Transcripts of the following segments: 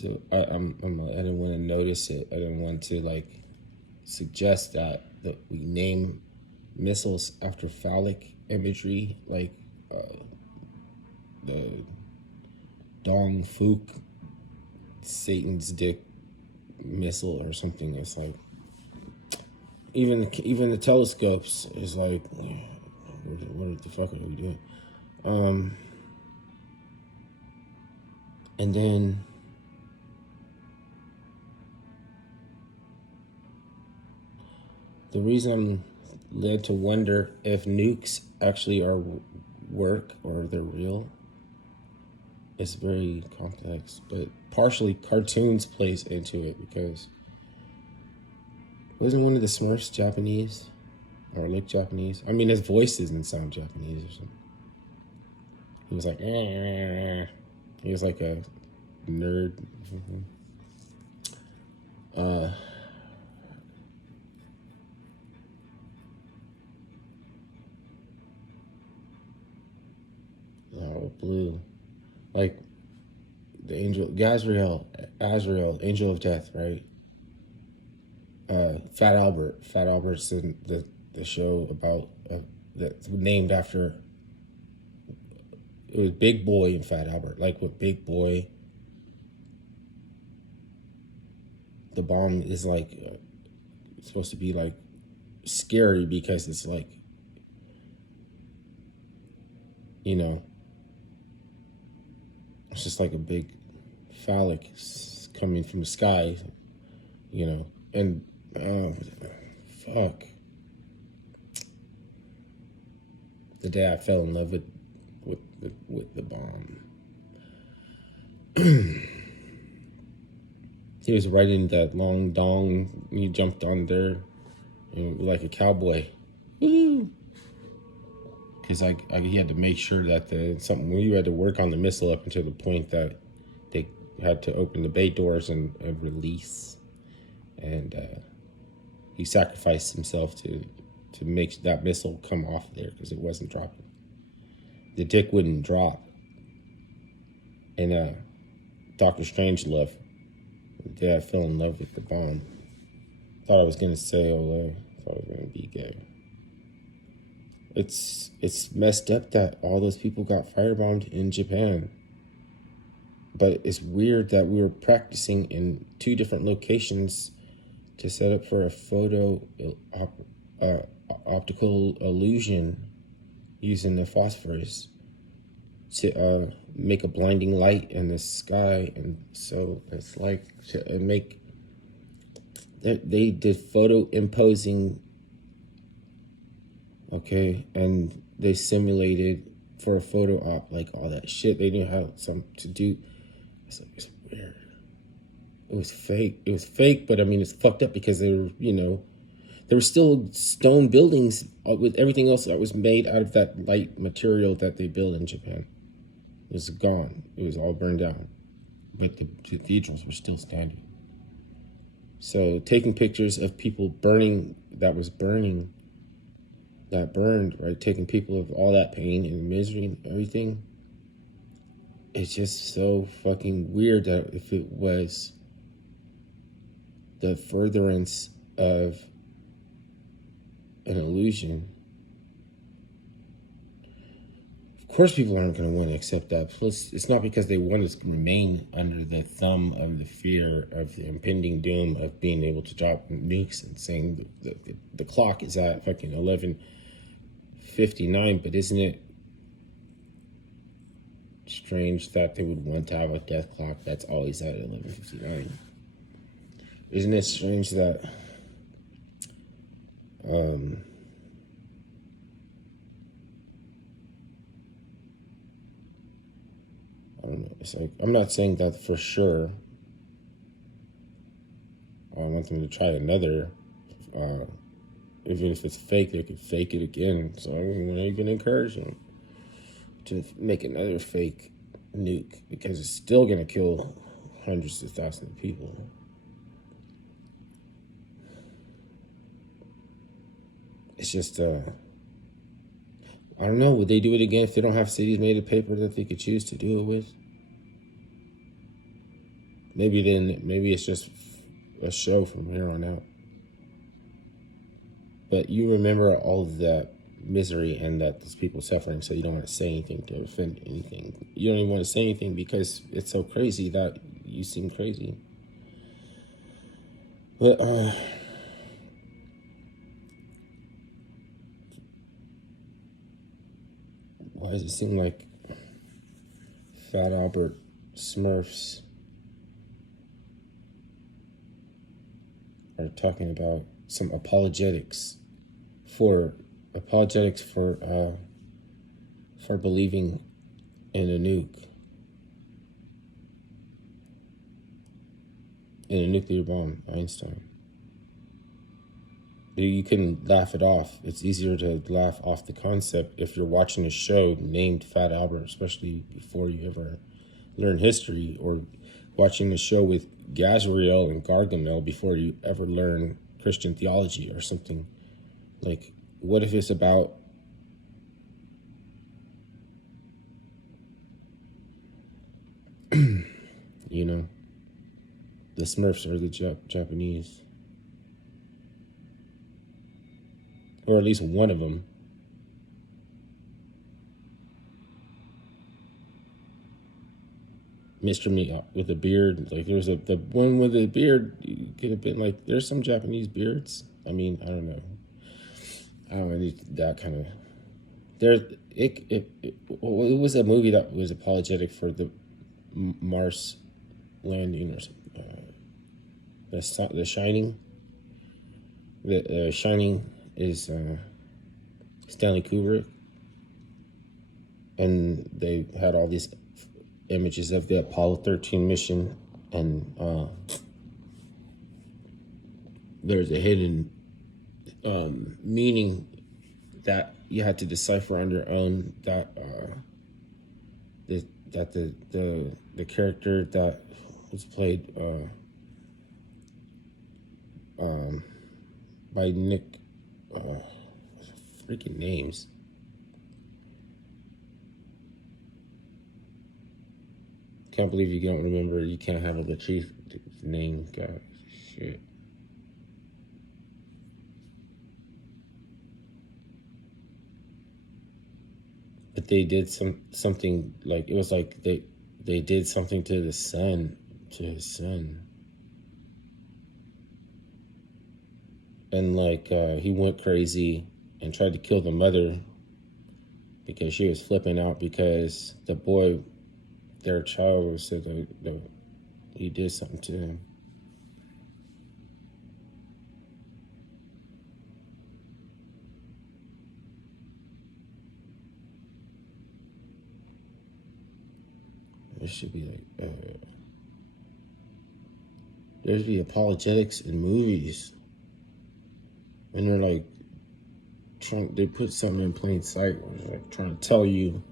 So I didn't want to notice it. I didn't want to like suggest that we name missiles after phallic imagery, like the Dong Fook Satan's dick missile or something. It's like even the telescopes is like, what the fuck are we doing? And then the reason I'm led to wonder if nukes actually are work or they're real is very complex, but partially cartoons plays into it because wasn't one of the Smurfs Japanese or look Japanese? I mean, his voice doesn't sound Japanese or something. He was like, eh. He was like a nerd. Oh, blue. Like the angel, Azrael, angel of death, right? Fat Albert. Fat Albert's in the show about that's named after. It was Big Boy and Fat Albert. Like with Big Boy, the bomb is like supposed to be like scary because it's like, you know, it's just like a big phallic coming from the sky, you know, and fuck. The day I fell in love with the bomb. He was riding that long dong. He jumped on there, like a cowboy. Woo! Because he had to make sure that we had to work on the missile up until the point that they had to open the bay doors and release, and he sacrificed himself to make that missile come off there because it wasn't dropping. The dick wouldn't drop, and Doctor Strangelove, yeah, I fell in love with the bomb. Thought I was gonna say Olay. Thought I was gonna be gay. It's messed up that all those people got firebombed in Japan. But it's weird that we were practicing in two different locations to set up for a photo optical illusion using the phosphorus to make a blinding light in the sky. And so it's like to make, they did photo imposing, okay, and they simulated for a photo op, like all that shit they knew how to do. It's like, it's weird. It was fake, but I mean, it's fucked up because they were, there were still stone buildings with everything else that was made out of that light material that they built in Japan. It was gone. It was all burned down. But the cathedrals were still standing. So taking pictures of people burning, that burned, right? Taking people of all that pain and misery and everything. It's just so fucking weird that if it was the furtherance of an illusion, of course people aren't going to want to accept that. Plus, it's not because they want to remain under the thumb of the fear of the impending doom of being able to drop nukes and saying the clock is at fucking 11:59, but isn't it strange that they would want to have a death clock that's always at 11:59? Isn't it strange that I don't know, it's like, I'm not saying that for sure. I want them to try another, even if it's fake, they could fake it again. So I'm going to encourage them to make another fake nuke because it's still going to kill hundreds of thousands of people. It's just, I don't know. Would they do it again if they don't have cities made of paper that they could choose to do it with? maybe it's just a show from here on out. But you remember all of that misery and that there's people suffering, so you don't want to say anything to offend anything. You don't even want to say anything because it's so crazy that you seem crazy. But why does it seem like Fat Albert Smurfs are talking about some apologetics for believing in a nuke, in a nuclear bomb, Einstein? You can laugh it off. It's easier to laugh off the concept if you're watching a show named Fat Albert, especially before you ever learn history, or watching a show with Gazriel and Gargamel before you ever learn Christian theology or something. Like, what if it's about you know, the Smurfs are the Japanese, or at least one of them. Mr. Meat with a beard. Like, there's the one with the beard could have been like, there's some Japanese beards. I mean, I don't know. I don't know, that kind of there. It was a movie that was apologetic for the Mars landing or something. The Shining. The Shining is Stanley Kubrick, and they had all these images of the Apollo 13 mission, and there's a hidden meaning that you had to decipher on your own. That the character that was played by Nick, freaking names. Can't believe you don't remember. You can't have the chief name. God, shit. But they did something, like, it was like they did something to the son, to his son, and like he went crazy and tried to kill the mother because she was flipping out because the boy, their child, said that he did something to him. It should be like there should be apologetics in movies, and they're like they put something in plain sight, where they're like trying to tell you,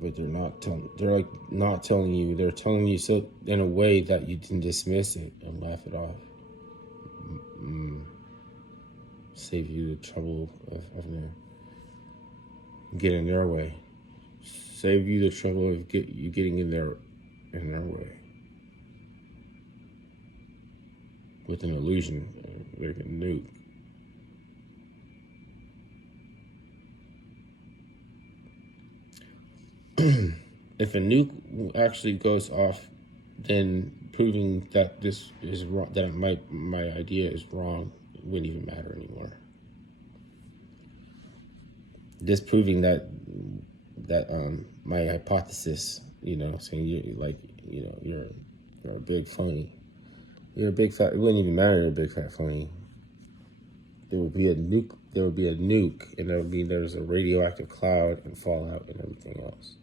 but they're not telling. They're like not telling you. They're telling you so in a way that you can dismiss it and laugh it off. Save you the trouble of having to get in their way. Save you the trouble of getting in their way with an illusion, like a nuke. If a nuke actually goes off, then proving that this is wrong, that my idea is wrong, wouldn't even matter anymore. Disproving that my hypothesis, saying you're a big phony. You're a big fat. It wouldn't even matter. You're a big fat phony. There would be a nuke. There would be a nuke, and there's a radioactive cloud and fallout and everything else.